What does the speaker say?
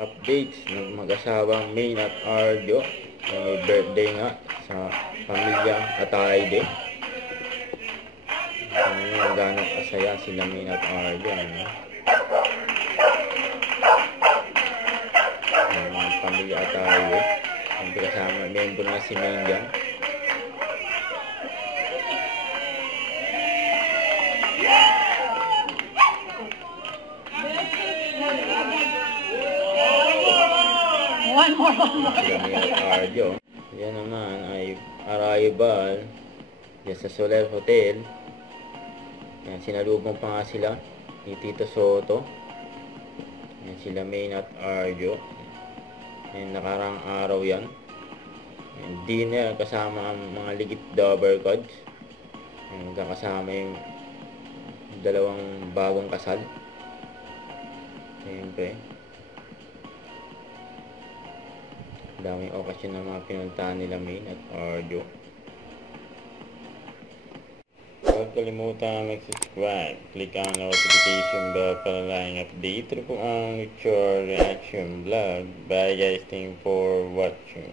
Updates ng mag-asawang Main at Arjo na may birthday nga sa pamilya Atayde. Gano'ng kasaya sila Main at Arjo. Pamilya Atayde. Ang kasama, member na si Main dyan. One more. Arjo. Yan naman ay arrival yan sa Soler Hotel. Yan, sinalubong pa nga sila ni Tito Soto. Yan sila Main at Arjo. Yan, nakarang araw yan. Yan, dinner kasama ang mga ligit double cards. Yan, magkakasama yung dalawang bagong kasal. Siyempre, daming okasyon na mga pinuntahan nila Main at Arjo. Huwag kalimutan mag-subscribe. Click ang notification bell para laging update. Ito po ang Richard Reaction Vlog. Bye guys, thank you for watching.